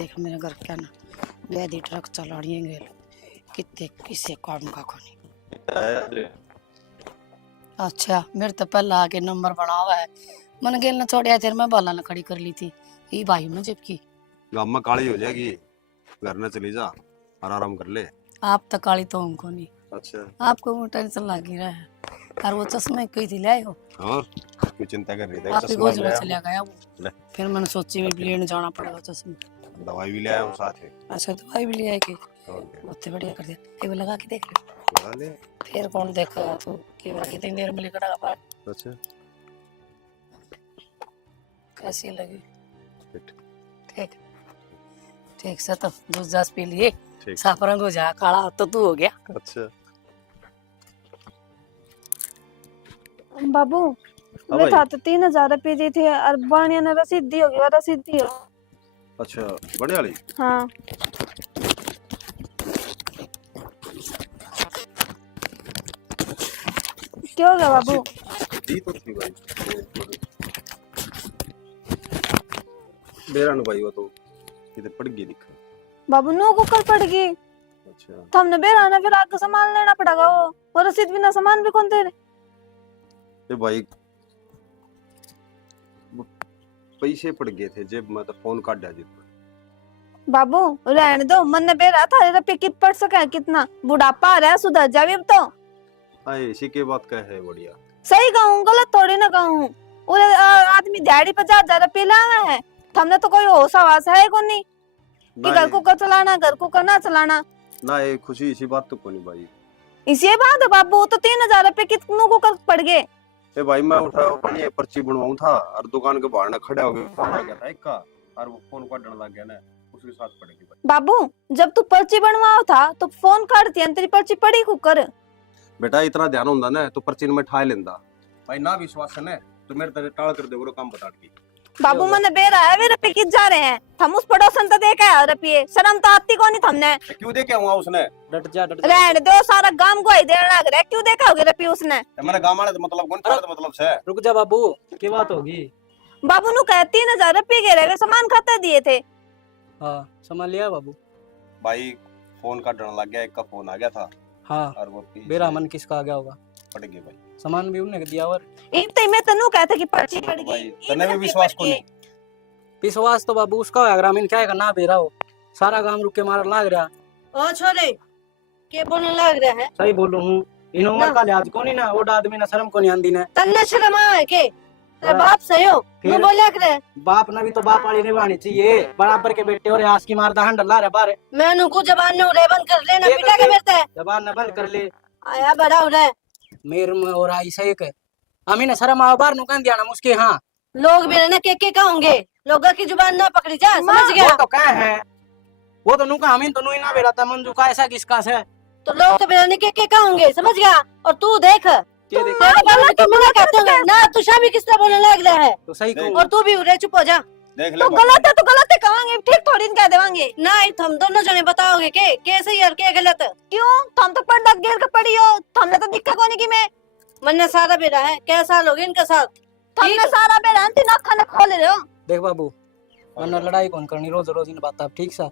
देख मेरे घर क्या ना बेदी ट्रक चलाड़िए गेल कितने किसे काम का कोनी। अच्छा मेरे तो पहला आके नंबर बना हुआ है मन गेल ना छोड़िया थे मैं बाला ना खड़ी कर ली थी ये भाई में जबकि गाँव में काली हो जाएगी घर न चली जा और आराम कर ले। आप तो काली तो हमको नहीं। अच्छा आपको वो टेंशन लगी रहा है और वो चश्मे कही थी ले हो और क्यों चिंता कर रही थी? आपकी चश्मा गोज ले में आया चला गया वो ले। फिर मैंने सोची भी लेने जाना पड़ेगा चश्मा। दवाई भी ले आया हूँ साथ में। अच्छा दवाई भी ले आए कि और क्या? बहुत बढ़िया कर दिया एक बार लगा के देख लगा ले। फिर कौन देखेगा तू कि बाकी कितनी देर में लेकर आएगा अच्छा कैसी लगी फिट। ठीक ठीक से तो दूध जास पी लिए ठीक। साफ रंग हो जा काला तो तू हो गया। अच्छा बाबू मैं था तो 3,000 रुपये दी थी और बानिया ने रसीद दी होगी और रसीद दी हो। अच्छा बड़े वाली। हाँ क्या हो गया बाबू? दी तो थी भाई बेरान भाई वो तो किधर पड़ गई दिखा। बाबू नो को कर पड़ गई। अच्छा हमने बेराना फिर आगे सामान लेना पड़ेगा वो रसीद बिना सामान भी कौन दे रहे? ये भाई वो पैसे पड़ गए थे जेब में तो फोन काट दिया जितना। बाबू रहने दो मन ने बेरा था रुपये की पड़ सके कितना बुढ़ापा आ रहा है सुधर जावे अब तो। हाँ इसी के बात का है बढ़िया। सही कहूँ गलत थोड़ी ना कहूँ और आदमी दिहाड़ी 50,000 रुपये लाना है हमने तो कोई होश आवास है को नहीं कि घर को चलाना घर को करना चलाना ना ये खुशी इसी बात तो कोनी भाई। इसी बात है बाबू तो 3,000 रुपये कितनों को कर पड़ गए? ए भाई मैं उठा ये पर्ची बनवाऊं था और दुकान के बाहर ना खड़ा हो गया फोन आ गया था एक का और वो फोन काटने लग गया ना उसके साथ पड़ गई भाई। बाबू जब तू पर्ची बनवाओ था तो फोन काटती तेरी पर्ची पड़ी कुकर। बेटा इतना ध्यान होता ना तो पर्ची में ठा लेंदा भाई ना विश्वास है ना तो मेरे तरह टाल कर दे वो काम बता के। बाबू मन बेरा है वे रुपये किस जा रहे हैं हम उस पड़ोसन तो देखा है रुपये शर्म तो आती को नहीं हमने। क्यों देखे हुआ उसने? डट जा रहने दो सारा गांव को ही देने लग रहा है क्यों देखा होगा रुपये उसने? मेरे गांव वाले तो मतलब कौन था तो मतलब से रुक जा बाबू क्या बात होगी? बाबू नु कहे 3,000 रुपये के रहे सामान खाता दिए थे। हाँ सामान लिया बाबू। भाई फोन काटने लग गया एक का फोन आ गया था हाँ और वो बेरा मन किसका आ गया होगा पड़ गए भाई। सामान भी उन्होंने दिया और एक तो मैं तनु कहता कि पर्ची पड़ भाई गई तने भी विश्वास को नहीं। विश्वास तो बाबू उसका है ग्रामीण क्या है ना बेरा हो सारा गांव रुक के मार लाग रहा। ओ छोरे के बोलने लग रहा है सही बोलू हूँ इन उम्र का लिहाज को नहीं ना वो आदमी ना शर्म को नहीं आंदी ना तन्ने शर्म आए के तेरा बाप सही हो फिर- तू बोला करे बाप ना भी तो बाप वाली निभानी चाहिए बराबर के बेटे और आस की मार दहन डला रहे बारे मैंने को जबान ने उड़े बंद कर लेना पिटा के मेरता है जबान न बंद कर ले आया बड़ा हो रहा है मेर में और आई सही के हमी ना शर्म आओ बार नुकान दिया ना मुझके। हाँ लोग भी ना के कहोगे लोगों की जुबान ना पकड़ी जा समझ गया। वो तो क्या है वो तो नुका हमी तो नुई ना बेरा था मंजू का ऐसा किसका है तो लोग तो बिना के कहोगे समझ गया। और तू देख के देख तेरे बारे में तुम ना कहते हो ना तू शामी किस तरह बोलने लग रहा है तो सही कहूँ और तू भी उड़े चुप हो जा। देख ले तो गलत है कहेंगे ठीक थोड़ी न कह देवांगे ना हम दोनों जने बताओगे के कैसे यार के गलत क्यों तुम तो पढ़ गेर के पढ़ी हो हमने तो दिक्कत कोनी की मैं मन्ने सारा बेरा है क्या साल हो गए इनके साथ हमने सारा बेरा तीन अखा ने खोल रहे हो। देख बाबू वरना लड़ाई कौन करनी रोज रोज इन बात आप ठीक सा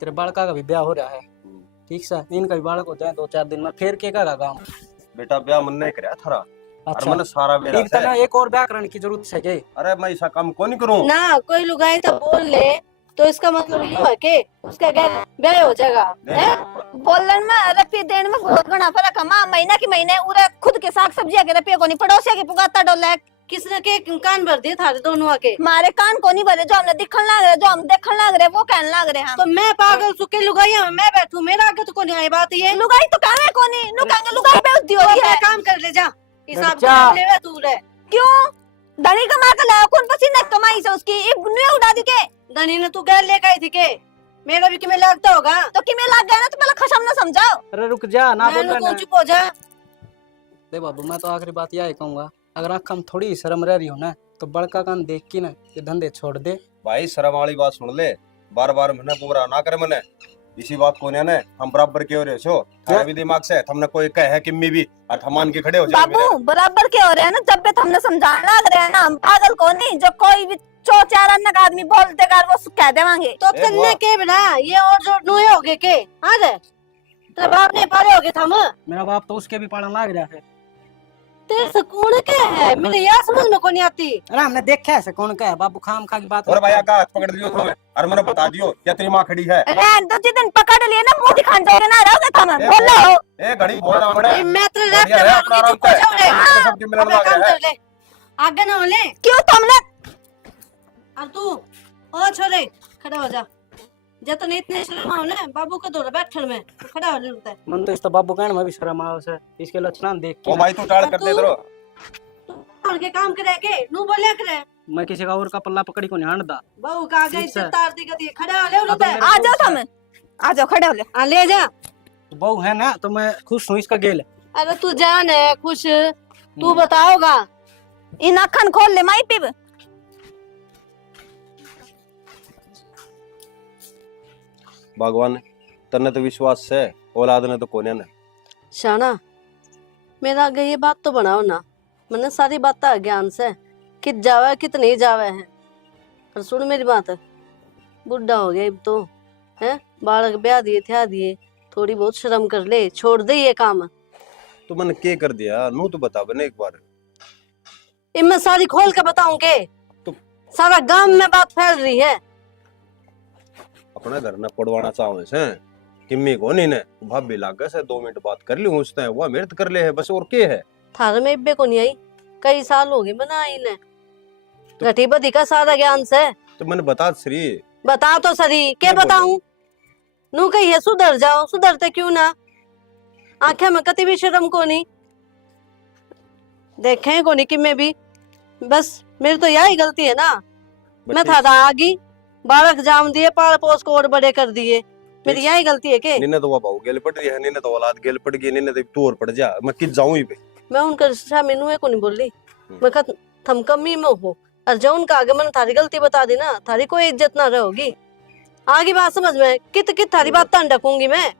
तेरे बालका का भी ब्याह हो रहा है ठीक सा इनका भी बालक हो जाए 2-4 दिन में फिर के का काम बेटा ब्याह मन नहीं कराया थारा और अच्छा मैंने सारा बेरा एक तना एक और ब्याह करने की जरूरत है के अरे मैं ऐसा काम कौन करूं ना कोई लुगाई तो बोल ले तो इसका मतलब ये है कि उसका ब्याह हो जाएगा है? बोलन में रुपये देने में बहुत घना फर्क है मां महीना की महीने उरे खुद के साग सब्जियां के रुपये को नहीं पड़ोसिया के पुगाता डोला किसने के कान भर दिए थारे दोनों आके हमारे कान को नहीं भरे जो हमने दिखन लग रहे जो हम देखन लग रहे वो कहने लग रहे हम तो मैं पागल सुके लुगाई हूं मैं बैठू मेरा आगे तो कोनी आई बात ये लुगाई तो कहने को नहीं नु कहेंगे लुगाई पे उद्दी होगी है काम कर ले जा हिसाब जा। कर ले तू रे क्यों धनी कमा के लाया कौन पसीना कमाई से उसकी इब्ने उड़ा दी के धनी ने तू गैर लेके आई थी के मेरा भी किमें लगता होगा तो कि मैं लग गया ना तो पहले खशम ना समझाओ। अरे रुक जा ना बोल मैं रहा चुप हो जा। दे बाबू मैं तो आखिरी बात यही कहूंगा अगर आँख में थोड़ी शर्म रह रही हो ना तो बड़का कान देख के ना ये धंधे छोड़ दे। भाई शर्म वाली बात सुन ले बार बार मैंने पूरा ना करे मैंने इसी बात को ने हम बराबर के हो रहे छो थारे भी दिमाग से हमने कोई कहे किम्मी भी और थमान के खड़े हो जाए बाबू बराबर के हो रहे हैं ना जब भी हमने समझाना लग रहे हैं ना हम पागल को नहीं जो कोई भी चो चार अन्य आदमी बोलते कर वो कह देवांगे। तो तन्ने के बिना ये और जो नुए होगे के हाँ रे तेरे बाप ने पाले होगे थम मेरा बाप तो उसके भी पालन लाग रहा है। तेरे से कौन के है मेरे यार समझ में कौन आती। अरे हमने देखा है कौन का है बाबू खाम खा की बात। और भैया का हाथ पकड़ लियो तुम्हें और मैंने बता दियो क्या तेरी माँ खड़ी है। रहन दो जिस दिन पकड़ लिए ना मुंह दिखाने जाओगे ना रहोगे तुम बोलो। ए घड़ी बोल रहा बड़े मैं तेरे बढ़िया है, अपना आराम से सबके मिलन लग रहा है। आगे ना होले क्यों तुमने अब तू ओ छोरे खड़ा हो जा जतने इतने शर्म आओ ना बाबू को दौड़ बैठल में तो खड़ा हो लेता है। मन तो इस तो बाबू कहने में भी शर्म आओ से इसके लक्षण देख के ओ भाई तू टाल कर दे दरो और के काम करे के नु बोलिया करे मैं किसी का और का पल्ला पकड़ी को नहीं हांडदा। बहू का गई ठीक है। तार दी गदी खड़ा हो ले उलटा आ जाओ तुम आ जाओ खड़े हो ले। आ ले जा। तो बहू है ना तो मैं खुश हूँ इसका गेल। अरे तू जान है खुश तू बताओगा इन अखन खोल ले माई पीब। भगवान तन्ने तो विश्वास है औलाद ने तो कोने ने शाना मेरा आगे ये बात तो बनाओ ना मैंने सारी बात ज्ञान से कित जावे कित नहीं जावे है पर सुन मेरी बात बुढ़ा हो गया अब तो है बालक ब्याह दिए थे दिए थोड़ी बहुत शर्म कर ले छोड़ दे ये काम। तो मैंने क्या कर दिया नू तो बता बने एक बार। इनमें सारी खोल के बताऊं के तो सारा गांव में बात फैल रही है। अपना घर न पड़वाना चाहो से किम्मी को नहीं ने भाभी लागे से 2 मिनट बात कर ली उसने वो मेहनत कर ले है बस और क्या है। थारे में इब्बे को नहीं आई कई साल हो गए बना आई ने घटी बदी का सारा ज्ञान से तो मैंने बता श्री बता तो सरी के क्या बोल बताऊं नू कही है सुधर जाओ सुधरते क्यों ना आंखें में कति भी शर्म को नहीं देखे को नहीं कि मैं भी बस मेरी तो यही गलती है ना मैं था आगी बालक जाम दिए पाल पोस को और बड़े कर दिए मेरी यही गलती है के निन्ने तो वो बहु गेल पड़ रही है निन्ने तो औलाद गेल पड़ गई निन्ने तो तू और पड़ जा मैं किस जाऊं ही पे मैं उनका रिश्ता मेनू को नहीं बोल रही मैं कहा थम कमी में हो और जो उनका आगे मैंने थारी गलती बता दी ना थारी कोई इज्जत ना रहोगी आगे बात समझ में कित कित थारी बात तन रखूंगी मैं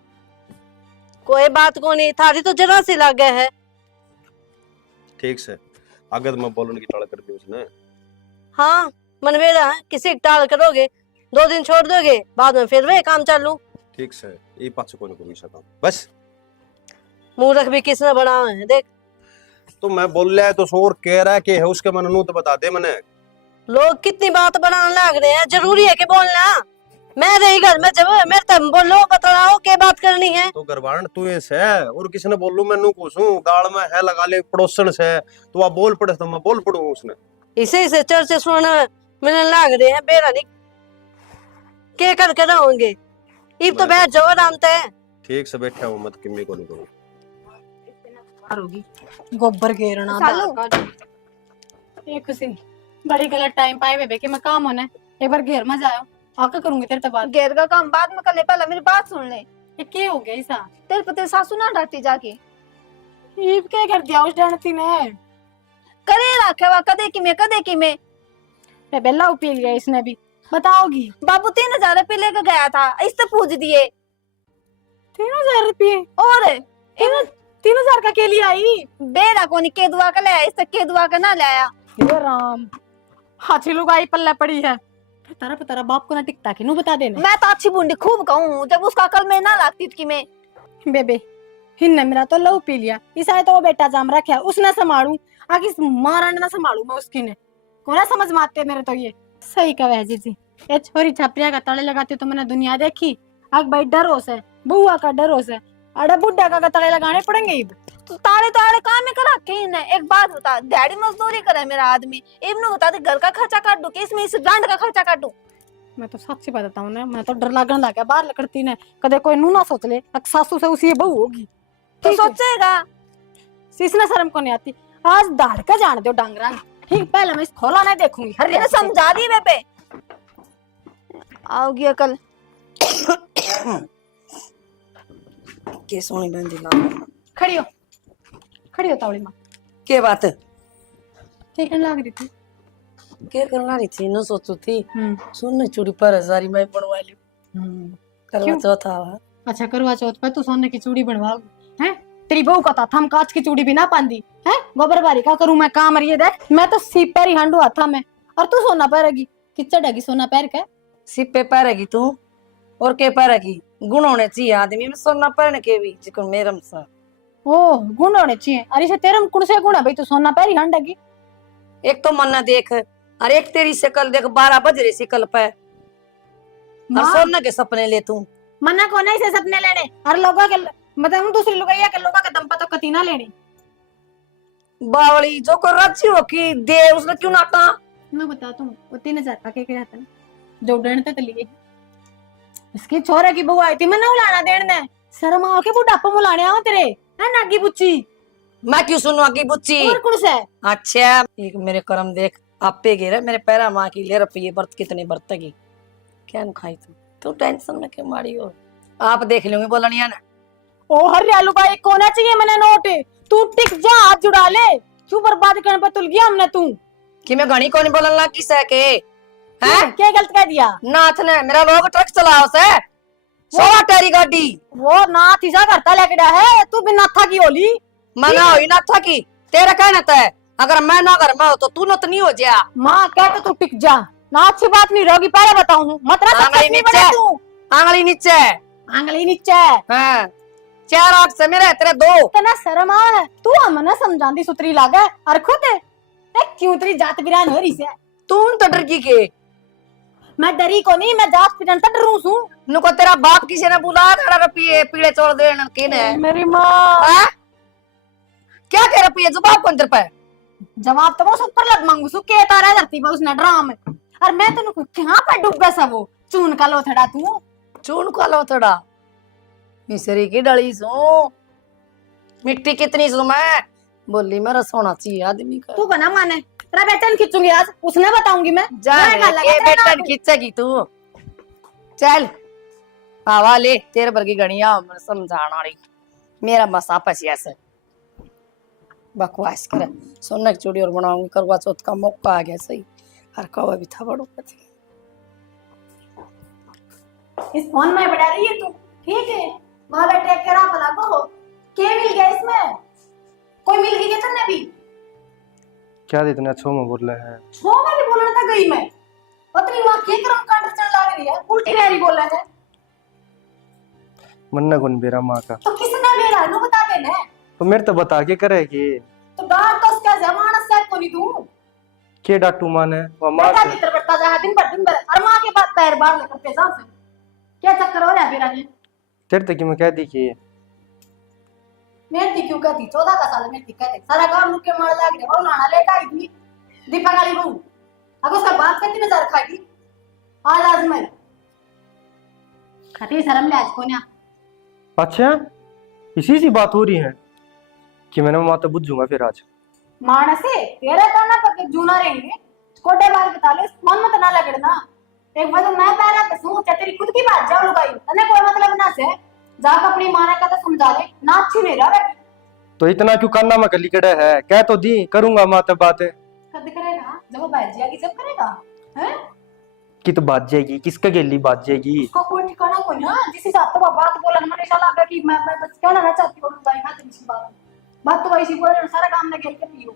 कोई बात को नहीं थारी तो जरा सी लागे है। ठीक से आगे तो मैं बोलने की टाल कर दी उसने। हाँ मन मेरा है किसी टाल करोगे 2 दिन छोड़ दोगे बाद में फिर वे काम चालू। ठीक से ये पास को नहीं सका बस मूर्ख भी किसने बनाया है देख तो मैं बोल रहा है तो शोर कह रहा है कि है उसके मन नू तो बता दे मैंने। लोग कितनी बात बनाने लग रहे हैं जरूरी है कि बोलना मैं रही घर में जब मेरे तब बोलो बताओ क्या बात करनी है। तो गरबान तू ऐसे है और किसने बोलू मैं नू कोसू गाड़ में है लगा ले पड़ोसन से तो आप बोल पड़े तो मैं बोल पड़ू उसने इसे इसे चर्चे सुनने मिलने लग रहे हैं बेरा नहीं के करके रहोगे इब तो बैठ जाओ आराम से। ठीक से बैठा हूँ मत किम्मी को नहीं करूँ गोबर घेरना एक खुशी बड़ी गलत टाइम पाए बेबे के मैं काम होना एक बार घेर में जाओ आके करूंगी तेरे बात घेर का काम बाद में कर ले पहले मेरी बात सुन ले। ये क्या हो गया ऐसा तेरे पति सासू ना डांटी जाके ये क्या कर दिया उस डांटती ने करे रखे वा कदे की में बेबे लाओ पी लिया इसने भी बताओगी बाबू 3000 रुपये लेकर गया था इससे पूछ दिए 3000 रुपये और 3000 का के लिए आई बेरा कोनी के दुआ का लाया इससे के दुआ का ना लाया। ये राम हाथी लोग आई पल्ला पड़ी है तारा बाप को ना टिकता कि नु बता देना मैं तो अच्छी बूंदी खूब कहूँ जब उसका कल में ना लागती थी मैं बेबे हिन्ने मेरा तो लव पी लिया इसा तो वो बेटा जाम रखा उसने संभालू आगे महारानी ना संभालू मैं उसकी ने कोना समझ मारते मेरे तो ये सही कहा है जी ये छोरी छापरिया का तड़े लगाती तो मैंने दुनिया देखी आग भाई डरो से बुआ का डरो से अरे बुड्ढा का तड़े लगाने पड़ेंगे इब तो ताड़े काम में करा के ना एक बात बता दिहाड़ी मजदूरी करे मेरा आदमी इब्नु बता दे घर का खर्चा काट दूं कि इसमें इस ब्रांड का खर्चा काट दूं। मैं तो सच्ची बताता हूँ ना मैं तो डर लगने लग गया बाहर लकड़ती ने कदे कोई नू ना सोच ले सासू से उसी बहू होगी तो सोचेगा इसने शर्म को नहीं आती आज दाढ़ का जान दो डांगरा ठीक पहले मैं इस खोला नहीं देखूंगी हर मैंने समझा दी बेबे आओगी अकल के सोनी बंदी ला खड़ी हो तावड़ी माँ के बात ठीक लग रही थी के करना रही थी न सोचू थी सुन चूड़ी पर सारी मैं बनवा ली करवा चौथा अच्छा करवा चौथ पे तू सोने की चूड़ी बनवाओगी हैं तेरी बहू का था हम कांच की चूड़ी भी ना पांदी है गोबर बारी का करूं मैं काम रही है देख मैं तो सीप पर ही हंडू था मैं और तू सोना पहरेगी किच्चा डगी सोना पैर के सिप्पे पैरेगी तू और के पैरेगी? गुण होने चाहिए आदमी में सोना पहन के भी जिको मेरम सा। ओ गुण होने चाहिए। अरे से तेरम कुण से गुण है भाई, तू सोना पैरी हंड डगी। एक तो मन्ना देख, अरे एक तेरी शकल देख, 12 बज रही शकल पे, और सोना के सपने ले तू। मना को नहीं से सपने लेने, हर लोगों के मतलब दूसरी लोगैया के लोगों के दम पर तो कतीना लेने। बावली जो को रची हो की दे उसने क्यों ना कहा? मैं बता तू वो 3000 का के रहता है जो डरते तो लिए इसकी छोरे की बहू आई थी, मैंने उलाना देने शर्म आओ के बुढ़ापा मुलाने आओ तेरे है नागी बुच्ची। मैं क्यों सुनू आगे बुच्ची? और कुण से अच्छा एक मेरे कर्म देख, आपे गिरे मेरे पैरा माँ की ले रुपये बर्त कितने बरतेगी क्या न खाई तू टेंशन में क्यों मारी हो? आप देख लोगे बोलनिया ना। ओ हरियालू का एक कोना चाहिए मैंने नोट, तू टिक जा हाथ जुड़ा ले, तू बर्बाद करने पर तुल गया हमने तू कि मैं घणी कौन बोलन लग किस है के हैं? क्या गलत कह दिया? नाथ ने मेरा लोग ट्रक चलाओ से सोवा टेरी गाड़ी वो नाथ इसा करता लेकड़ा है, तू भी नाथा की होली मना हुई नाथा की तेरा कहना है। अगर मैं ना घर में हो तो तू न तो नहीं हो जा। माँ कह तो तू टिक जा ना, अच्छी बात नहीं रहोगी पहले बताऊं मत ना आंगली नीचे, तू आंगली नीचे, आंगली नीचे। हाँ 4 8 से मेरे तेरे 2 तना शर्म आ है, तू हमने समझांदी सुतरी लागे और खुद क्यों तेरी जात बिरान हो रही से? तू तो डर की के? मैं डरी को नहीं, मैं जात बिरान तक डरू हूं। नुको तेरा बाप किसी ने बुला खड़ा रुपये पीड़े छोड़ दे किने मेरी माँ क्या कह रुपये जवाब कौन तेरे पे? जवाब तो वो ऊपर लग मांगू सु के तारा धरती पर उसने ड्राम और मैं तेन कहां पे डूब गया सब वो चून का लोथड़ा तू चून का लोथड़ा मिसरी की डली सो मिट्टी कितनी सो मैं बोली मेरा सोना चाहिए आदमी का। तू बना माने तेरा बेटन खींचूंगी आज, उसने बताऊंगी मैं ये बेटन खींचेगी तू। चल आवा ले तेरे वर्गी गणिया समझाना रही मेरा मसा पसिया से बकवास करे। सोने की चूड़ी और बनाऊंगी, करवा चौथ का मौका आ गया सही। हर कौवा भी था बड़ो इस फोन में बढ़ा रही है तू, ठीक है माँ बेटे करा भला को के मिल गया इसमें? कोई मिल गई क्या तन्ने भी? क्या इतना छो में बोल रहे हैं? छो में भी बोलना था गई मैं पतली वहां के क्रम कांड चल लग रही है, उल्टी रही बोल रहे हैं। मन्ना कौन बेरा माँ का तो किसने बेरा नु बता दे ना, तो मेरे तो बता के करेगी तो डांट तो उसका जमाना से कोनी तू के डाटू माने वो माँ बेटा भीतर बढ़ता जा दिन भर और मां के बाद पैर बाहर लेकर के जा से क्या चक्कर हो रहा है बेरा ने? तेरे तक मैं कह दी कि मेहनती क्यों कहती 14 का साल मेहनती कहते सारा गांव मुख के मार लाग रहे और नाना लेट आई थी दीपा काली बहू अगर उसका बाप कहती मैं जर खाई आज आज मैं खटी शर्म ले आज को ना। अच्छा इसी सी बात हो रही है कि मैंने माँ तो बुझूंगा फिर आज मानसे तेरे तो ना पके जूना रहेंगे कोटे बार बता ले मन मत ना लगड़ना एक बार तो मैं पैरा पे सू तेरी खुद की बात जाओ लुगाई तने कोई मतलब ना से जाकर अपनी माने का तो समझा ले ना अच्छी नहीं रहा तो इतना क्यों कान्ना में गली कड़ा है? कह तो दी करूंगा माँ तो बात कद करेगा जब वो बैठ जाएगी जब करेगा हैं? कि तो बात जाएगी किसका गेली बात जाएगी? उसको कोई ठिकाना कोई ना जिस हिसाब से वो बात बोला मैंने ऐसा लगा कि मैं बस कहना ना चाहती हूँ भाई हाथ इसी बात तो वैसी बोल सारा काम में खेल के पियो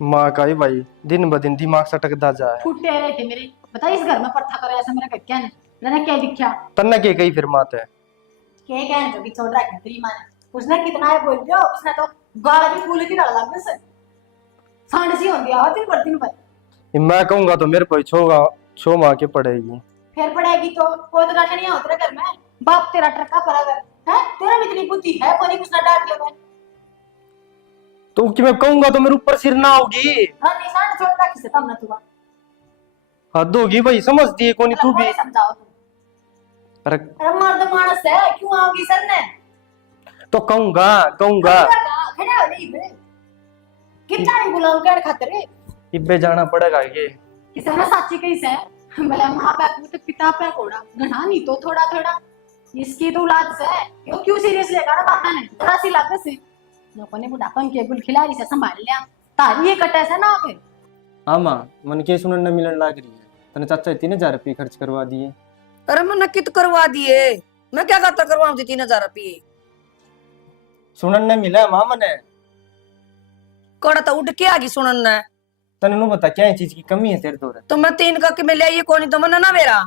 माँ का ही भाई दिन ब दिन दिमाग सटकदा जा है। छूटे रहे थे मेरे बता इस घर में प्रथा करे ऐसा मेरा क्या ने मैंने क्या दिखा तन्ना के कही फिर मात है के कहन जो कि छोड़ रखा तेरी मां ने उसने कितना है बोल दियो उसने तो गाल भी फूल की डाल लग से सांड सी होंदी आ दिन पर मैं कहूंगा तो मेरे पे छो माँ के पड़ेगी फिर पड़ेगी तो कोई तो रखा नहीं होता घर में बाप तेरा ट्रका पड़ा कर है तेरा भी इतनी बुद्धि है कोई कुछ ना डांट ले मैं तो कि मैं कहूंगा तो मेरे ऊपर सिर ना होगी। हां निशान छोड़ रखी से तब ना तू हद होगी भाई समझ दिए कोनी तू भी समझाओ तू अरे मर्द मानस है क्यों आओगी सर ने तो कहूंगा खड़ा हो नहीं बे कितना नहीं बुलाऊं क्या खातिर इब्बे जाना पड़ेगा ये किसे ना साची कैसे है भला मां बाप तो पिता पे कोड़ा घना नहीं तो थोड़ा थोड़ा इसकी तो औलाद से क्यों क्यों सीरियस लेगा ना बात ने थोड़ा सी लागत से लोगों ने बुढ़ापन के गुल खिलाड़ी से संभाल लिया तारी ये कटे से ना फिर हाँ माँ मन के सुनने मिलन लाग रही है तने चाचा 3000 रुपये खर्च करवा दिए। अरे मैं कित करवा दिए मैं क्या करता करवाऊं 3000 रुपये सुनने मिला माँ मने कड़ा तो उड़ के आगी सुनन तने नु बता क्या चीज की कमी है तेरे तो तो मैं 3 का में ले ये कौन तो मन ना मेरा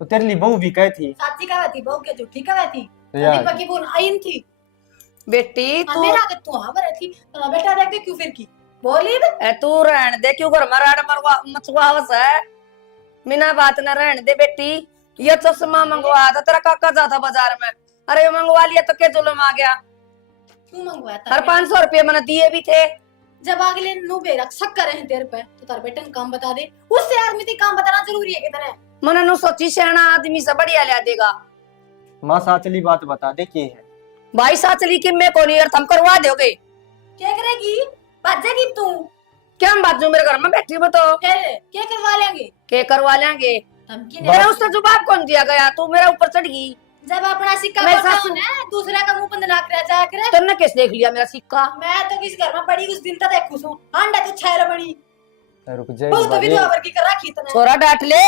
तो तेरे लिए बहू भी कही थी साची का थी बहू के झूठी का थी यार। दीपक की बोल आइन थी बेटी तू मेरा के तू हां पर थी बेटा देख के क्यों फिर की बोली ए तू रहन दे क्यों घर मराड़ मरवा मचवावस है बिना बात ना रहन दे बेटी। ये चश्मा मंगवा था तेरा काका जाता बाजार में, अरे मंगवा लिया तो क्या जुल्म आ गया। क्यों मंगवाया था? हर 500 रुपये मैंने दिए भी थे। जब अगले नु बेरक शक करे हैं तेरे पे तो तार बेटन काम बता दे, उससे आदमी ते काम बताना जरूरी है कितने। मैंने नु सोची सियाना आदमी से बढ़िया लिया देगा। मां साचली बात बता दे के है भाई साचली कि मैं कोनी यार तुम करवा दोगे क्या करेगी? बाजेगी तू? क्या हम बाजू मेरे घर में बैठी हो तो फिर क्या करवा लेंगे? के करवा लेंगे? धमकी मैं नहीं। उससे जवाब कौन दिया गया? तू मेरे ऊपर चढ़ गई। जब अपना सिक्का मैं खोटा सासू- होना है दूसरा का मुंह बंद ना करे जाया करे। तुमने किस देख लिया मेरा सिक्का? मैं तो किस घर में पड़ी उस दिन तक देखू सो अंडा तो छैर बनी रुक जाए बहुत तो बाबा, विधवा वर्गी कर रखी तने। छोरा डांट ले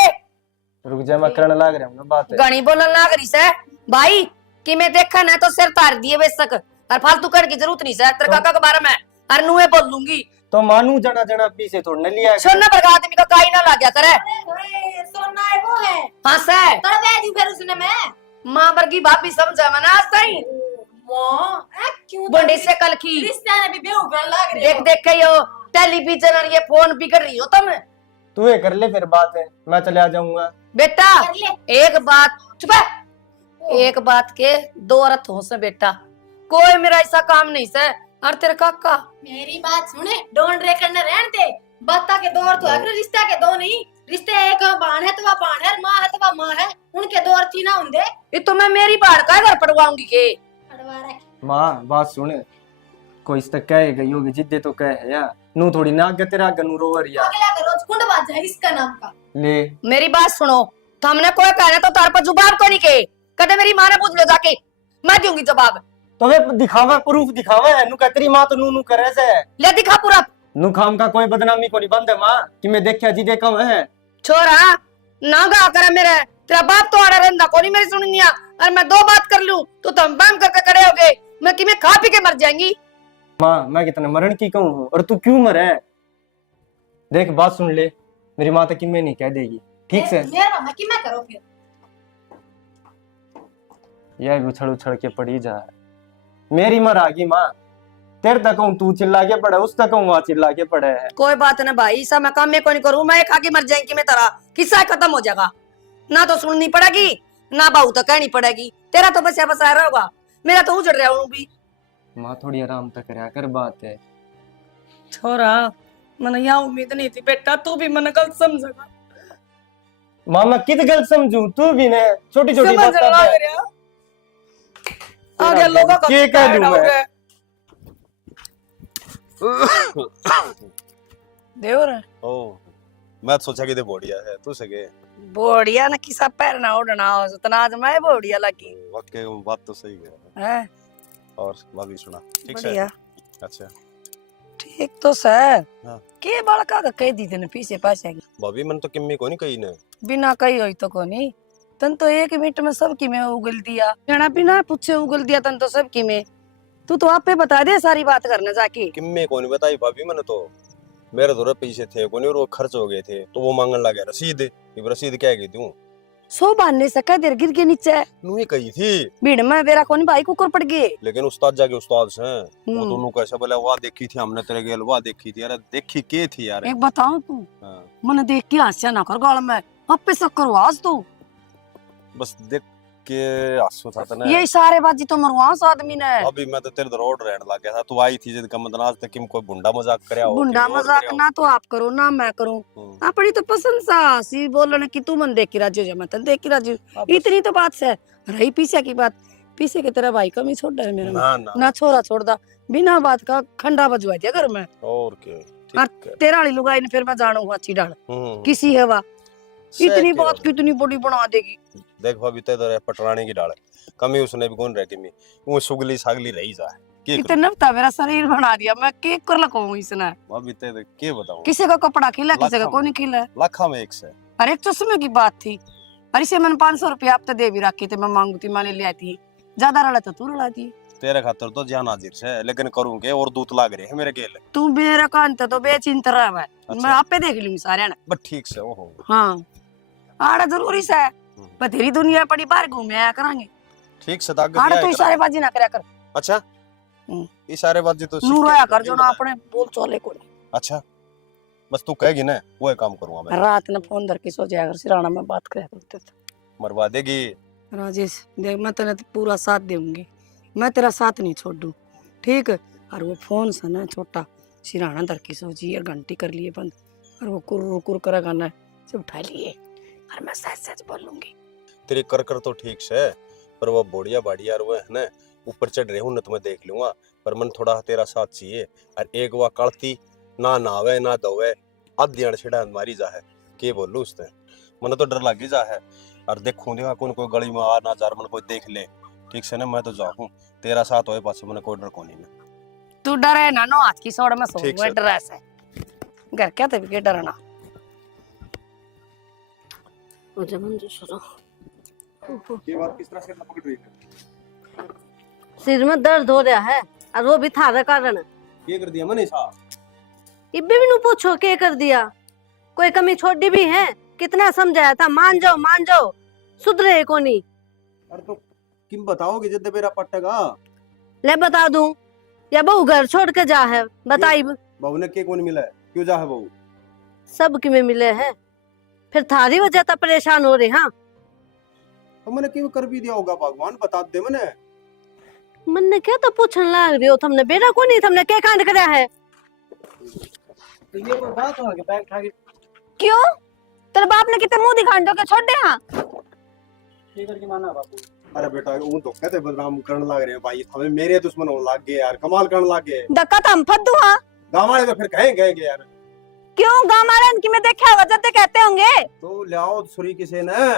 रुक जा मैं करने लाग रहा हूं ना बात है। गणी बोलने लग रही से भाई कि मैं देखा ना तो सिर तार दिए बेशक और फालतू कर की जरूरत नहीं से तेरे काका के बारे में और नुए बोल लूंगी तो मानू जना जना पीछे थोड़ न लिया छोड़ना पर आदमी का काई ना लग गया करे। ओए सोना है वो है हां से तड़वे दी फिर उसने मैं मां वर्गी भाभी समझा मना सही मां क्यों बंडे से कल की रिश्ता ने भी बेउगल लग रहे देख देख के यो टेलीविजन और ये फोन बिगड़ रही हो तुम। तू ये कर ले फिर बात है मैं चले आ जाऊंगा। बेटा कर ले। एक बात चुप है, एक बात के दो अर्थ हो से बेटा, कोई मेरा ऐसा काम नहीं से। और तेरे काका मेरी बात सुने डोंट रे करने रहन दे बाता के दौर तो है रिश्ता के दो नहीं रिश्ते एक बाण है तो वह बाण है मां है तो वह मां है उनके दौर थी ना होंगे ये तो मैं मेरी बाढ़ का घर पड़वाऊंगी के अड़वा रख मां बात सुन कोई इस तक कहे गई होगी जिद्दे तो कहे है यार नू थोड़ी ना आगे तेरा गनु रोवर यार अगला का रोज कुंड बाज है इसका नाम का ले मेरी बात सुनो, तुमने कोई कहना तो तार पर जुबान को नहीं के कदे मेरी मां ने पूछ लो जाके, मैं दूंगी जवाब। तो वे दिखावा प्रूफ दिखावा है नु तेरी मां तो नू करे से ले दिखा पूरा। नु खाम का कोई बदनामी को नहीं बंद है मां कि मैं देखया जी देखा है छोरा ना गा करे मेरे तेरा बाप तो आड़ा रंदा कोनी मेरी सुनिया और मैं दो बात कर लूं तो तुम बम करके खड़े हो गए, मैं कि मैं खा पी के मर जाएंगी। मां मैं कितना मरण की कहूं हूं और तू क्यों मरे देख बात सुन ले मेरी मां तो कि मैं नहीं कह देगी ठीक से मेरा मां की मैं करो फिर यह उछल उछल के पड़ी जा मेरी मर आ गई मां तेरे तक हूं तू चिल्ला के पड़े उस तक हूं वहां चिल्ला के पड़े है कोई बात ना भाई, ऐसा मैं काम में कोई नहीं करूं, मैं खा के मर जाएंगी मैं तेरा किस्सा खत्म हो जाएगा। ना तो सुननी पड़ेगी ना बहू तो कहनी पड़ेगी, तेरा तो बचा बसा रहेगा, मेरा तो उजड़ रहा हूं भी। मां थोड़ी आराम तक रहा कर बात है छोरा मैंने यहाँ उम्मीद नहीं थी बेटा, तू भी मैंने गलत समझेगा। मां मैं कित गलत समझूं तू भी ने छोटी छोटी समझ बातें लग पे रहा आगे लोगों का ये कह दूं मैं देवर ओ मैं तो सोचा कि ते बढ़िया है तू सके बोड़िया ना किसा पैर ना उड़ना हो उतना आज मैं बोड़िया लगी वाकई बात तो सही है। है और भाभी सुना ठीक से बढ़िया अच्छा ठीक तो सर हाँ। के बड़का का कह दी ने पीछे पासे भाभी मन तो किम्मी को नहीं कही ने बिना कही होई तो कोनी तन तो 1 मिनट में सब की में उगल दिया बिना बिना पूछे उगल दिया तन तो सब की में तू तो आप पे बता दे सारी बात करने जाके किम्मी को नहीं बताई भाभी मैंने तो मेरे थोड़े पैसे थे को नहीं और वो खर्च हो गए थे तो वो मांगने लगे रसीद ये रसीद क्या की तू सो बांधने सका देर गिर के नीचे नू ही कही थी भीड़ में बेरा कोनी भाई कुकर पड़ गए लेकिन उस्ताद जाके उस्ताद से वो दोनों कैसे बोले वाह देखी थी हमने तेरे गेल वाह देखी थी अरे देखी के थी यार एक बताऊं तू हाँ, मन देख के हंसिया ना कर गाल में अब पे शक्कर वास तू बस देख के आंसू था ना ये सारे बाजी तो मरवास आदमी ने अभी मैं तो तेरे रोड रहने लग गया था तू आई थी जिनका मतलब आज तक किम कोई बुंडा मजाक करे हो बुंडा मजाक ना तो आप करो ना मैं करूं अपनी तो पसंद सा सी बोलने की तू मन देख के राजी हो जा मैं तो देख के राजी हूं। इतनी तो बात से रही पीछे की बात पीछे की तेरा भाई कमी छोड़ है मेरा ना ना ना छोरा छोड़दा बिना बात का खंडा बजवा दिया घर में और क्या और ठीक है तेरा वाली लुगाई ने फिर मैं जानू अच्छी डाल हम्म, किसी है वा इतनी सही बात कह कितनी बड़ी बना देगी देख भाभी तेरे तो पटरानी की डाल कमी उसने भी कौन रह की वो सुगली सागली रही जा के इतना था मेरा शरीर बना दिया मैं केक कर लगाऊं इसने भाभी तेरे के बताऊं किसी का कपड़ा खिला किसी का लाखों कोई नहीं खिला लाखा में एक से अरे एक चश्मे की बात थी अरे से मैंने 500 रुपया आप तो दे भी रखी थे मैं मांगू थी मैंने ले आई थी ज्यादा रड़ा तो तू रड़ा दी तेरे खातर तो जान हाजिर से, लेकिन करूँ के और दूत लाग रहे हैं मेरे गेल। तू मेरा कान तो बेचिंत रहा है, मैं अच्छा। आपे देख लूंगी सारे ने। बस ठीक से, ओहो। हाँ आड़ा जरूरी से बथेरी दुनिया पड़ी बाहर घूमे आया करांगे। ठीक से ताकत आड़ा दिया तू है इशारे बाजी ना करया कर। अच्छा, इशारे बाजी तो नू रोया कर जो ना अपने बोल चले को। अच्छा, बस तू कहेगी ना वो काम करूंगा मैं। रात ने फोन धर के सो जाया कर, सिराना में बात करे करते थे। मरवा देगी राजेश देख, मैं तेरे पूरा साथ दूंगी, मैं तेरा साथ नहीं छोड़ू, ठीक। और वो फोन से ना छोटा सिराना धर के सो जी और घंटी कर लिए बंद, और वो कुर करेगा ना से उठा लिए, और मैं सच सच बोलूंगी। तेरी कर तो ठीक से, पर वो बोड़िया बाड़िया और वो है ना ऊपर चढ़ रहे हूँ ना, तुम्हें देख लूंगा, पर मन थोड़ा तेरा साथ चाहिए। और एक वह कड़ती ना नावे ना दवे अध्ययन छिड़ा मारी जा है, के बोलू उसने, मन तो डर लगी जा है। और देखूं देखा कौन कोई गली में आ ना जा मन कोई देख ले, ठीक से ना मैं तो जाऊं, तेरा साथ होए पास मन कोई डर को नहीं। तू डरे ना, नो आज की सोड़ में सो ठीक वो से। डर से घर क्या थे के डरना। मुझे मंजूर सुनो। ये बात किस तरह से पकड़ रही है? सिर में दर्द हो रहा है और वो भी थारा कारण। ये कर दिया मैंने साहब। इब्बे भी नु पूछो क्या कर दिया, कोई कमी छोड़ी भी है? कितना समझाया था, मान जाओ, सुधरे को नहीं। अरे तो किम बताओगे जब मेरा पट्टेगा? ले बता दूं या बहू घर छोड़ के जा है, बताई। बहू ने के कौन मिला है, क्यों जा है बहू? सब कि में मिले हैं, फिर थारी वजह तो परेशान हो रहे। हाँ तो मैंने क्यों कर भी दिया होगा, भगवान बता दे मैंने। मन ने क्या तो पूछने लग रही हो, तुमने बेरा को नहीं, तुमने क्या कांड कराया है? तो ये कोई बात हो गई बैग उठा के क्यों? तेरे बाप ने कितने मुंह दिखाने दो के छोड़ दे। हाँ ये करके माना बापू। अरे बेटा वो तो कहते बदनाम करने लग रहे हैं भाई, हमें मेरे दुश्मन होने लग गए यार, कमाल करने लग गए। धक्का तो हम फद्दू। हाँ गाँव वाले तो फिर कहेंगे यार। क्यों? गाँव वाले इनकी में देखा होगा जब कहते होंगे तो लाओ छुरी किसे ने,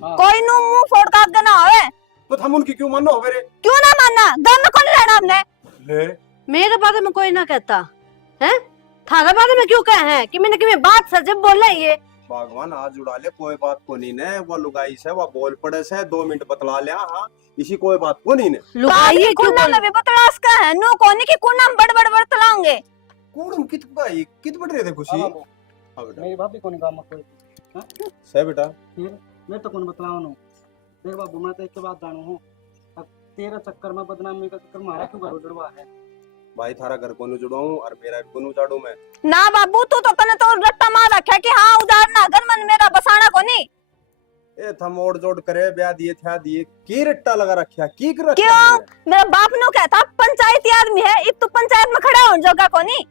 कोई नु मुंह फोड़ काट देना होवे, तो हम उनकी क्यों मानो मेरे? क्यों ना मानना? गाँव में कौन रहना हमने? ले मेरे बारे में कोई ना कहता है, थारा बारे में क्यों कहे हैं कि मैंने कि बात सच बोल रही है? भगवान आज उड़ा ले, कोई बात को नहीं ने, वो लुगाई से वो बोल पड़े से 2 मिनट बतला लिया। हाँ इसी कोई बात को नहीं ने। लुगाई है क्यों कुन्ना बोल? में भी बतलास का है नो कोनी की कुन्ना में बड़ बड़ तलाऊंगे। कौन कित भाई कित बढ़ रहे थे खुशी? हाँ बाबू, हाँ बेटा मेरी भाभी को नहीं काम कोई। सही बेटा। मैं तो कौन बतलाऊं नु, देख बाबू मैं तो एक बात जानू हूं, अब तेरा चक्कर में बदनामी का चक्कर मारा क्यों घर उजड़वा है? भाई थारा घर को जुड़ाऊं और मेरा भी को उजाड़ू मैं। ना बाबू तू तो तने तो रट्टा मार रखा कि हाँ उदारना घर मन मेरा बसाना कोनी। ए थम ओड जोड़ करे ब्याह दिए था दिए की रट्टा लगा रखा की कर रखा क्यों? मेरा बाप नो कहता पंचायती आदमी है, इत तो पंचायत में खड़ा हो जोगा कोनी।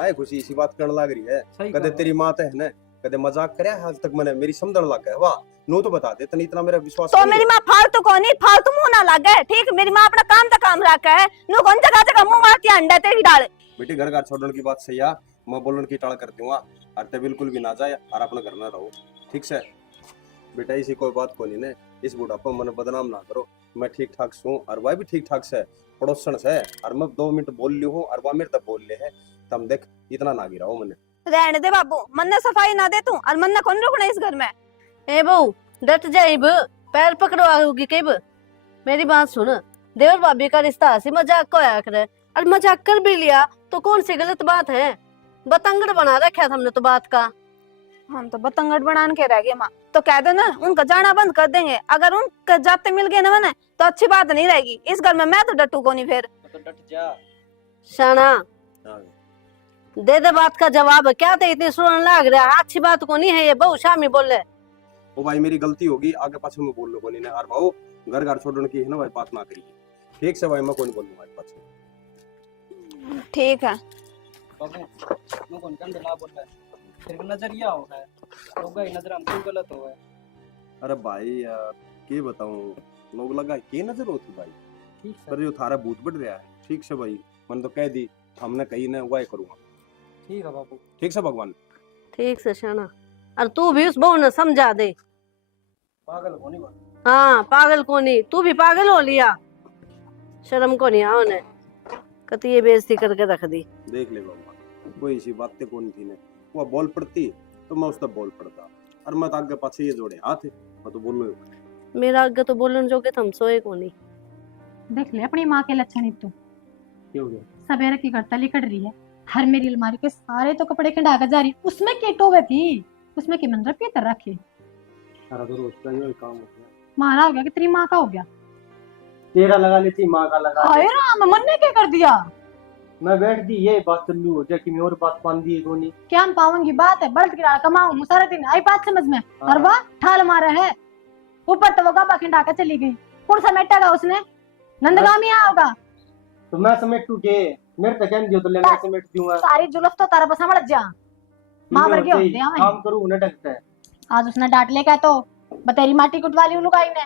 आए खुशी इसी बात करने लग रही है। सही कदे कहा। तेरी माँ है ना, कदे मजाक करे आज तक मैंने मेरी समझण लग गया। वाह नो तो बता दे तनी इतना मेरा विश्वास तो नहीं मेरी है। माँ फालतू कोनी, फालतू मुंह ना लगे, ठीक? मेरी माँ अपना काम तक काम रखा है, नो कौन जगह जगह मुंह मारती है अंडा तेरी डाल। बेटी घर घर छोड़ने की बात सही है, मैं बोलन की टाल कर दूंगा और ते बिल्कुल भी ना जाए और अपना घर ना रहो, ठीक से? बेटा इसी कोई बात को नहीं ने, इस बुढ़ापा मन बदनाम ना करो, मैं ठीक ठाक सू और वह भी ठीक ठाक से पड़ोसन से, और मैं 2 मिनट बोल ली हूँ और वह मेरे तक बोल ले है, तम देख इतना ना गिराओ मैंने। रहने दे बाबू, मन ने सफाई ना दे तू और मन ने कौन रुकना इस घर में। ए बहू डट जाइब, पैर पकड़वाओगी कब? मेरी बात सुन, देवर भाभी का रिश्ता हंसी मजाक को आया करे, और मजाक कर भी लिया तो कौन सी गलत बात है? बतंगड़ बना रखा था हमने तो बात का। हम तो बतंगड़ बनान के रह गए माँ, तो कह दो ना उनका जाना बंद कर देंगे, अगर उनके जाते मिल गए ना मैंने तो अच्छी बात नहीं रहेगी इस घर में। मैं तो डटू को नहीं फिर। तो डट जा। शाना दे दे बात का जवाब, क्या थे इतनी सुनने लग रहा है? अच्छी बात को नहीं है ये, बहु शामी बोले। ओ भाई मेरी गलती होगी, आगे पाछे में बोल लो कोनी ने, और भाऊ घर घर छोड़ने की है ना भाई बात ना करिए, ठीक से भाई मैं कोई बोलूंगा आज पाछे। ठीक है बाबू मैं कौन कंधे ना बोल रहा है, तेरे को नजरिया हो है तो गई नजर हम क्यों गलत हो है? अरे भाई यार के बताऊं, लोग लगा के नजर होती भाई, ठीक है पर जो थारा भूत बढ़ रहा है, ठीक से भाई मन तो कह दी हमने कही ना वही करूंगा, ठीक है बाबू। ठीक से भगवान। ठीक से शाना, और तू भी उस बहू ने समझा दे। पागल होनी बात। हाँ पागल को नहीं, तू भी पागल हो लिया, शर्म को नहीं आओ ने कती ये बेइज्जती करके रख दी। देख ले भगवान कोई ऐसी बातें कौन थी ने, वो बोल पड़ती तो मैं उस तक बोल पड़ता, और मैं तो आगे पाछे ये जोड़े हाथ है, मैं तो बोलूं। मेरा आगे तो बोलन जोगे तुम सोए को नहीं। देख ले अपनी माँ के लक्षण ही तू क्यों गया? सवेरे की करतली कट रही है। हर मेरी अलमारी के सारे तो कपड़े खंडा कर जा रही, उसमें के टोवे थी, उसमें के मन रखी तर रखी। सारा तो रोज का ही काम हो गया। मारा हो गया कि तेरी माँ का हो गया? तेरा लगा लेती, माँ का लगा हाय ले। राम, मन ने क्या कर दिया? मैं बैठ दी, ये बात चलू हो जाए कि मैं और बात पान दी है कोनी। क्या हम पाऊंगी? बात है बल्द किराया कमाऊं सारा दिन, आई बात समझ में? और वाह ठाल मारा है ऊपर तो वो गप्पा खिंडा कर चली गई। कौन सा मेटेगा उसने? नंदगामी यहाँ होगा। तो मैं समेटू के मेरे तक दियो तो ले मैं समेट दूंगा। सारी जुलफ तो तारा पसा मर जा। माँ मर गया होते हैं। काम करूँ ना ढंग से। आज उसने डांट लेगा तो बतेरी माटी कुटवा ली लुगाई ने।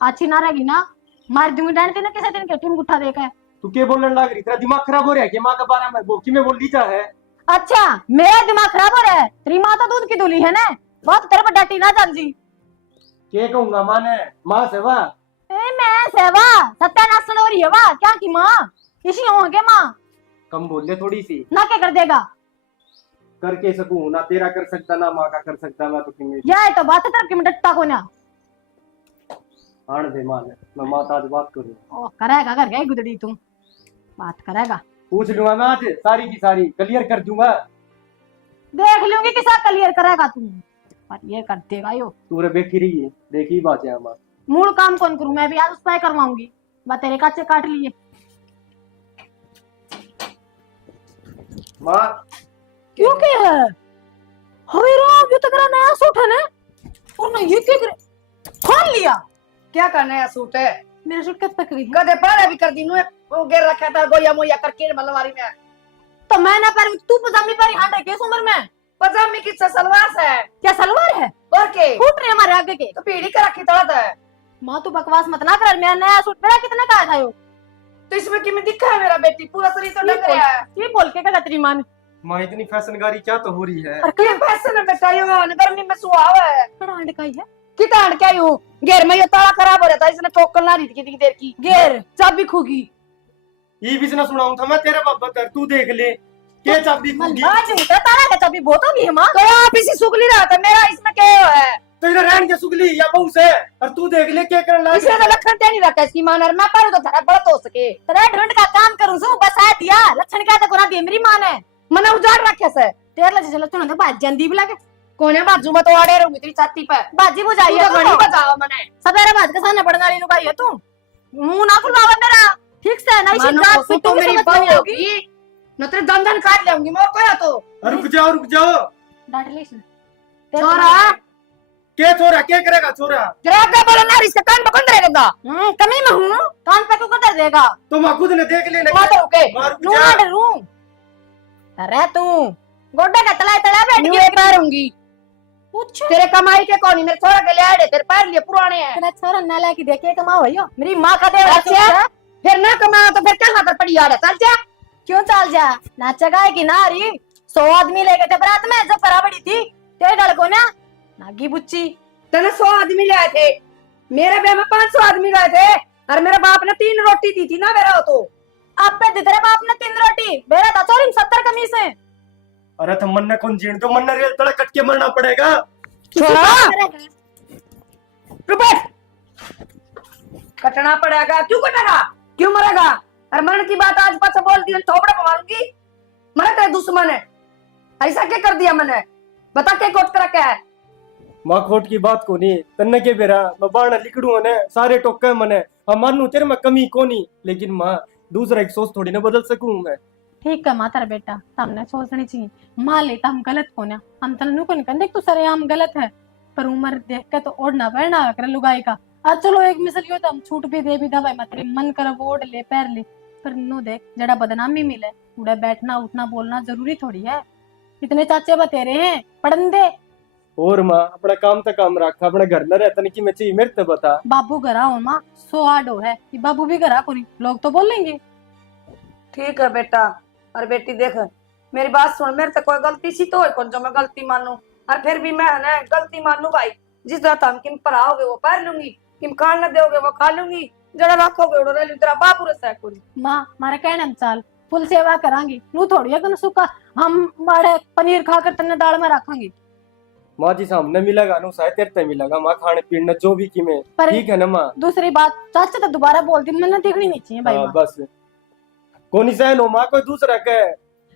अच्छी ना रहेगी ना, मार दूंगी डांट ना किसी दिन के टीम गुठा देखा। तू क्या बोलने लग रही? तेरा दिमाग खराब हो रहा है कि माँ के बारे में वो कि मैं बोल दी जा है? अच्छा मेरा दिमाग खराब हो रहा है? तेरी माँ तो दूध की दूली है ना, बहुत तेरे पर डांटी ना जान जी। क्या कहूंगा माँ ने? माँ से वाह मैं सेवा सत्यानाश हो रही है वाह। क्या की माँ इसी हो के माँ कम बोल ले थोड़ी सी। ना क्या कर देगा? करके सकूं ना, तेरा कर सकता ना माँ का कर सकता। मैं तो कि यह तो बात है तरफ की डटता को ना आन दे माँ ने, मैं माँ से आज बात करूँ। ओ करेगा कर गई गुदड़ी तू बात करेगा। पूछ लूंगा मैं आज सारी की सारी क्लियर कर दूंगा। देख लूंगी किसा क्लियर करेगा तू, पर ये कर देगा यो। तू रे देखी रही है, देखी बात है माँ। मूल काम कौन करूं मैं भी आज उस पर करवाऊंगी। बा तेरे काचे काट लिए माँ। क्यों के है? हाय राम ये तो तेरा नया सूट है ना, और ना ये क्या करे खोल लिया। क्या करना है सूट है? मेरा सूट कब तक गई? गधे पर भी कर दी नु वो गिर रखा था गोया मोया करके मलवारी में। तो मैं ना पर तू पजामी पर हांडे किस उम्र में? पजामी की सलवार से है। क्या सलवार है? और के फूट रहे हमारे आगे के तो पीढ़ी का रखी तड़त है। माँ तू बकवास मत ना कर, मेरा नया सूट मेरा कितने का आया? तो इसमें कि मैं दिखा है मेरा बेटी पूरा शरीर तो ढक रहा है। ये बोल के क्या तेरी माँ ने? माँ इतनी फैशनगारी क्या तो हो रही है? और ये फैशन है बेटा, ये गर्मी में सुहावा है। हांडे का ही है कितना हट क्या यूं घेर में ये ताला खराब हो रहा था, इसने ठोकर ना रही थी कितनी देर की। घेर चाबी खूगी। ये भी ना सुनाऊं था मैं तेरा बाबा तर, तू देख ले क्या चाबी खूगी। आज उठा तारा का चाबी बहुत होगी है माँ। तो आप इसी सुगली रहा था मेरा, इसमें क्या है? तो इधर रहन के सुगली या बहू से, और तू देख ले क्या करना लगा। इसने तो लक्षण क्या नहीं रखा इसकी मां ने, मैं पर तो धरा बड़ा हो सके तेरा ढूंढ का काम करूं सु बस आ दिया लक्षण क्या तो कोना दी मेरी माँ ने। मने उजाड़ रखे से तेरे लज चलो तूने तो बात जंदी बुला के कोने बाजू में तो आड़े रहूंगी तेरी छाती पे। बाजी बुझाई है तू तो घड़ी बजाओ मने। सवेरे बात के सामने पड़ने वाली लुगाई है तू। मुंह ना खुलवावा मेरा ठीक से नहीं मानो शिकायत तो पिट्टू मेरी मेरी बहू होगी। होगी न तेरे दंदन काट लेऊंगी मैं कोया तो। रुक जाओ रुक जाओ। डांट ले इसने छोरा क्या छोरा क्या करेगा छोरा? जरा क्या बोला ना, इसका कान पकड़ रहेगा। कमी में हूँ कान पे क्यों कर देगा? तो माँ खुद ने देख लेना। मैं तो रुके रुक नू जा। ना डरूं। अरे तू गोड्डा का तला तला बैठ न्यू गया पैरूंगी पूछ तेरे कमाई के कौन मेरे छोरा के ले आड़े तेरे पैर लिए पुराने हैं। तेरा छोरा नाला की देखे कमाओ भैया मेरी माँ का दे अच्छा फिर ना कमाया तो फिर क्या खाकर पड़ी आड़े चल जा। क्यों चाल जा नाचेगा है कि ना रही 100 आदमी लेके थे बरात में जब करा बड़ी थी तेरे डल को ना नागी बुच्ची तेने 100 आदमी ले आए थे, मेरे ब्याह में 500 आदमी गए थे और मेरे बाप ने 3 रोटी दी थी ना मेरा तो। अब पे तेरे बाप ने 3 रोटी मेरा था चोरी 70 कमीज है। अरे तो मन ने कौन जीण तो मन ने रेल तड़क कट के मरना पड़ेगा। छोरा रुपट कटना पड़ेगा। क्यों कटेगा? क्यों मरेगा? अरे मरण की बात आज पास बोल दी थोपड़े पे मारूंगी। मरे तेरे दुश्मन है, ऐसा क्या कर दिया मैंने? बता क्या कोट कर रखा है? माँ खोट की बात को नहीं तन्ने के बेरा मैं बाण लिखड़ू ने सारे टोके मने हम मानू तेरे में कमी कोनी, लेकिन माँ दूसरा एक सोच थोड़ी ना बदल सकूं मैं। ठीक है माता बेटा हमने सोचनी चाहिए मान लेता हम गलत को ना हम तनु को नहीं देख तू सरे हम गलत है पर उम्र देख के तो ओढ़ना पड़ना कर लुगाई का। आज चलो एक मिसल यो तो हम छूट भी दे भी दा भाई मत मन कर ओढ़ ले पैर ले पर नो देख जड़ा बदनामी मिले उड़े बैठना उठना बोलना जरूरी थोड़ी है। इतने चाचे बतेरे हैं पढ़न दे और माँ अपना काम तक काम रखा अपने घर में रहता नहीं कि मैं चाहिए मेरे तो बता। बाबू घरा हो माँ 100 आडो है कि बाबू भी घरा कोई लोग तो बोलेंगे। ठीक है बेटा और बेटी देख मेरी बात सुन, मेरे से कोई गलती सी तो है कौन जो मैं गलती मानू और फिर भी मैं ना गलती मानू भाई। जिस तरह हम किम पर आओगे वो पहन लूंगी, किम खान न दोगे वो खा लूंगी, जड़ा रखोगे उड़ो रह लूं तेरा बापू रसा है कोई। माँ मारे कहने चाल फुल सेवा करांगी नू थोड़ी है सुखा हम मारे पनीर खाकर तन्ने दाल में रखांगी। माँ जी सामने मिलेगा नु शायद तेरे ते मिलेगा माँ खाने पीने जो भी कीमे पर ठीक है ना माँ। दूसरी बात चाचा तो दोबारा बोल दी मैंने देखनी नहीं चाहिए भाई हाँ माँ। बस कोनी सहन हो माँ कोई दूसरा के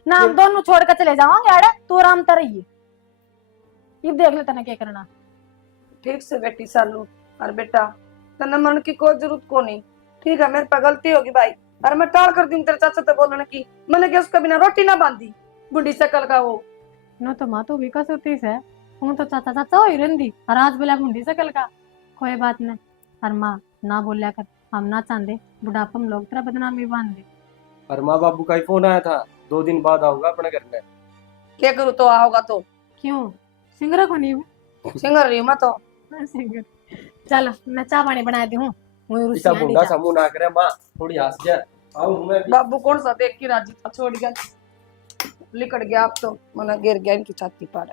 ना हम दोनों छोड़ कर चले जाओगे अरे तू आराम कर रही ये देख ले तने क्या करना। ठीक से बेटी सालू और बेटा तने मन की कोई जरूरत को नहीं। ठीक है मेरे पे गलती होगी भाई और मैं टाल कर दूं तेरे चाचा से बोलने की। मैंने क्या उसका बिना रोटी ना बांधी बुढ़ी शकल का वो। नो तो माँ तू भी कसुती से हूँ तो चाचा चाचा हो ही रही और आज बोला मुंडी से कल का कोई बात नहीं। और माँ ना बोलिया कर हम ना चाहते बुढ़ापा में लोग तेरा बदनामी बांध दे। और माँ बाबू का ही फोन आया था 2 दिन बाद आऊंगा अपने घर में। क्या करूँ तो आओगा तो क्यों सिंगरा को नहीं सिंगर रही हूँ मैं तो। सिंगर चलो मैं चाय पानी बना दी हूँ इसा बुंडा समूह ना करे माँ थोड़ी हंस जा आऊं मैं भी। बाबू कौन सा देख के राजी था छोड़ गया लिकड़ गया आप तो मना गिर गया इनकी छाती पर।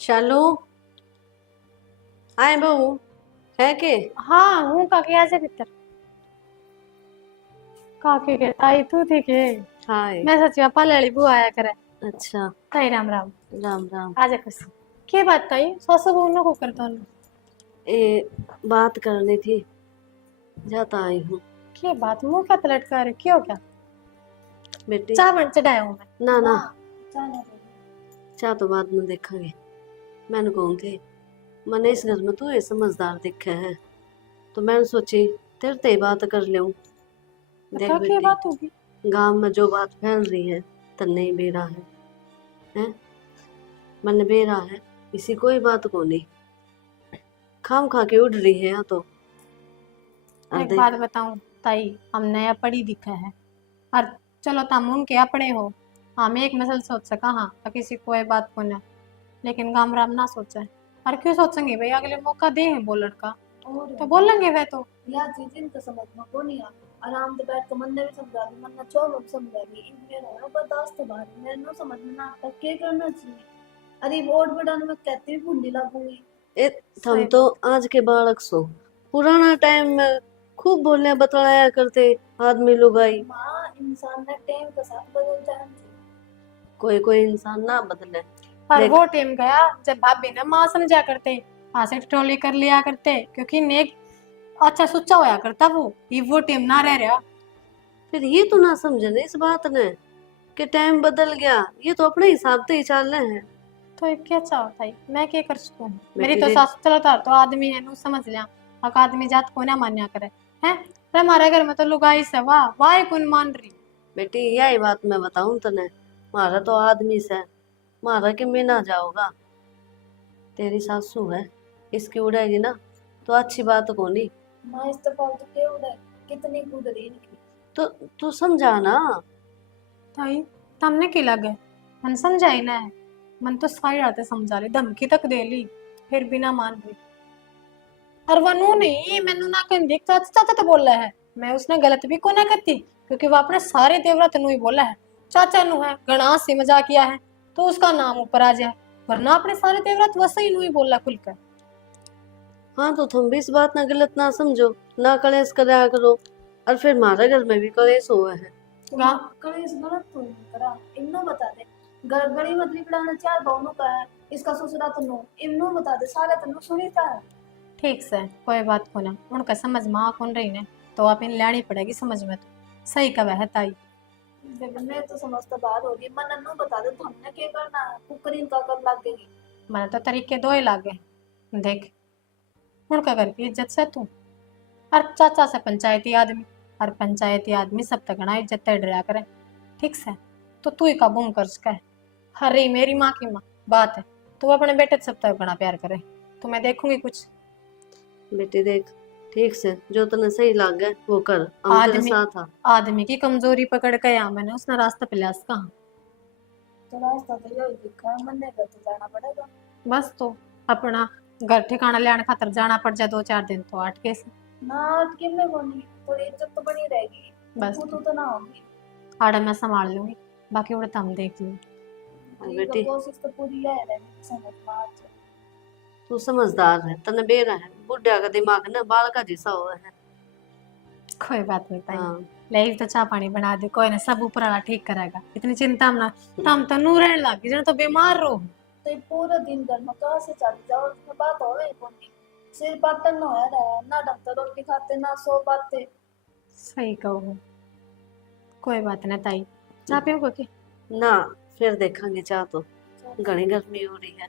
शालू आए बहू है के? हाँ हूँ काके आ जा भीतर काके के ताई तू थी के हाय मैं सच पालड़ी बुआ आया करे। अच्छा ताई राम राम राम राम। आजा खुशी के बात ताई सासू बहू न को करता ए बात करनी थी जाता आई हूँ। के बात मुंह क्या पलट कर क्यों क्या बेटी चाय बन चढ़ाया हूँ मैं। ना ना हाँ, चाह तो बाद में देखेंगे। मैंने कहूँ थी मैंने इस घर में तू ये समझदार दिखे है तो मैंने सोची तेरे ते बात कर लूं। देख क्या की बेटी बात होगी गांव में जो बात फैल रही है तन्ने ही बेरा है हैं मन बेरा है इसी कोई बात को नहीं खाम खा के उड़ रही है यहाँ तो। और एक देख बात बताऊं ताई हम नया पढ़ी दिखा है और चलो तुम उनके अपने हो हम एक मसल सोच सका हाँ तो किसी कोई बात को ना लेकिन गाम राम ना सोचा है और क्यों सोचेंगे भाई अगले मौका दे हैं बोलने का तो बोलेंगे वे तो या चीज इनका समझ में को नहीं आ आराम से बैठ कर मन ने भी समझा दी मन चो लोग समझा दी इनमें रहना बर्दाश्त बात मेरे नो समझ में ना आता क्या करना चाहिए। अरे वोट बढ़ाने में कहती भी बूंदी लगूंगी। ए हम तो आज के बालक सो पुराना टाइम में खूब बोलने बतलाया करते आदमी लोग आई। माँ इंसान ने टाइम के साथ बदल जाए। कोई कोई इंसान ना बदले। पर देख- वो टाइम गया जब भाभी ने माँ समझा करते हाथ टोली कर लिया करते क्योंकि नेक अच्छा सुच्चा होया करता वो टाइम ना रह रहा। फिर ये तो ना समझे ना इस बात ने कि टाइम बदल गया ये तो अपने हिसाब से ही चल रहे हैं। तो ये क्या चाहो भाई मैं क्या कर सकूं मैं मेरी तो तेरे- सास चलता तो आदमी है नु समझ लिया अक आदमी जात को ना मान्या करे हैं पर हमारे घर में तो लुगाई से वाह कौन मान रही। बेटी यही बात मैं बताऊं तने मारा तो आदमी से मारा कि मैं ना जाऊंगा तेरी सासू है इसकी उड़ेगी ना तो अच्छी बात को नहीं। माँ इस तरफ तो क्या उड़े कितनी कूद रही इनकी। तो तू समझा ना ताई तमने की लगे मन समझाई ना है मन तो सारी रातें समझा ली धमकी तक दे ली फिर भी ना मान रही। और वनु नहीं मैनू ना कहीं देख चाचा चाचा तो बोला है मैं उसने गलत भी को ना करती क्योंकि वो अपने सारे तेवरा तनु ही बोला है चाचा नु है गणा से मजाक किया है तो उसका नाम ऊपर आ जाए वरना अपने सारे तेवरा वैसे ही नु ही बोला खुलकर। हाँ तो तुम भी इस बात ना गलत ना समझो ना कलेश करा करो और फिर हमारे घर में भी कलेश हुआ है। कलेश गलत तो नहीं करा इन्नो बता दे गड़ी मदली पढ़ाना चार दोनों का है इसका ससुरा तो नो इन्नो बता दे सारे तो नो सुनी था। ठीक से कोई बात को ना उनका समझ में आ कौन रही ने तो आप इन लानी पड़ेगी समझ में तो सही कहा है ताई। मैं तो समझता बात हो रही मन नो बता दे तो हमने क्या करना है कुकरीन का कर लग गई। मैंने तो तरीके दो ही लागे देख उनका घर की इज्जत से तू और चाचा से पंचायती आदमी और पंचायती आदमी सब तक ना इज्जत ते डरा करे ठीक से तो तू ही काबू कर सका है। हरे मेरी माँ की माँ बात है तू अपने बेटे सब तक बड़ा प्यार करे तो मैं देखूंगी कुछ। बेटी देख ठीक से जो तने सही लग गया वो कर हम तेरे आदमी- साथ आ। आदमी की कमजोरी पकड़ के यहाँ मैंने उसने रास्ता पिलास कहा तो रास्ता तो यही दिखा है मन ने घर तो जाना पड़ेगा। बस तो अपना घर ठिकाना लेने खातर जाना पड़ जाए 2-4 दिन तो अटके से ना अटके में बोनी थोड़ी इज्जत तो बनी रहेगी बस तो ना होगी। आड़ा मैं संभाल लूंगी बाकी उड़े हम देख लूंगी। ठीक बेटी है, कोशिश तो पूरी है रहने की समझ में आ जाए। तू समझदार है तने बेरा है बुढ़िया का दिमाग ना बाल का जिसा हुआ है। कोई बात नहीं ताई हाँ ले तो चाय पानी बना दे कोई ना सब ऊपर वाला ठीक करेगा इतनी चिंता में ना तम तो नू रहने लग गई जन तो बीमार रो तो ये पूरा दिन घर में कहाँ से चली जाओ, उसमें बात हो गई कौन सिर पाटन ना होया रहा, ना ढंग से रोटी खाते ना सो पाते। सही कहो, कोई बात ना ताई, चाह पियोगे के? ना फिर देखेंगे, चाह तो घनी गर्मी हो रही है,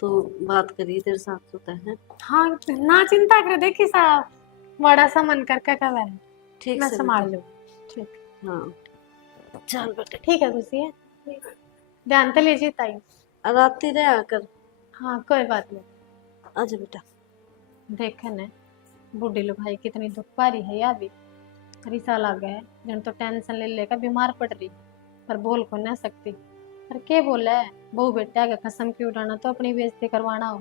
तो बात करिए तेरे साथ होता है। हाँ ना चिंता करे, देखी साहब बड़ा सा मन करके कब है, ठीक मैं से संभाल बेटा। लूँ। ठीक, हाँ चल बेटे, ठीक है खुशी है, ध्यान तो लीजिए ताई। रात रहे आकर। हाँ कोई बात नहीं। आजा बेटा। देखे न बूढ़ी लोग भाई कितनी दुख पा रही है, या भी रिसा लग गया है, जन तो टेंशन ले लेकर बीमार पड़ रही, पर बोल को ना सकती। पर के बोला है बहू बेटा के कसम क्यों उड़ाना, तो अपनी बेइज्जती करवाना हो,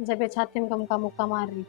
जब ये छाती में गम का मुक्का मार रही।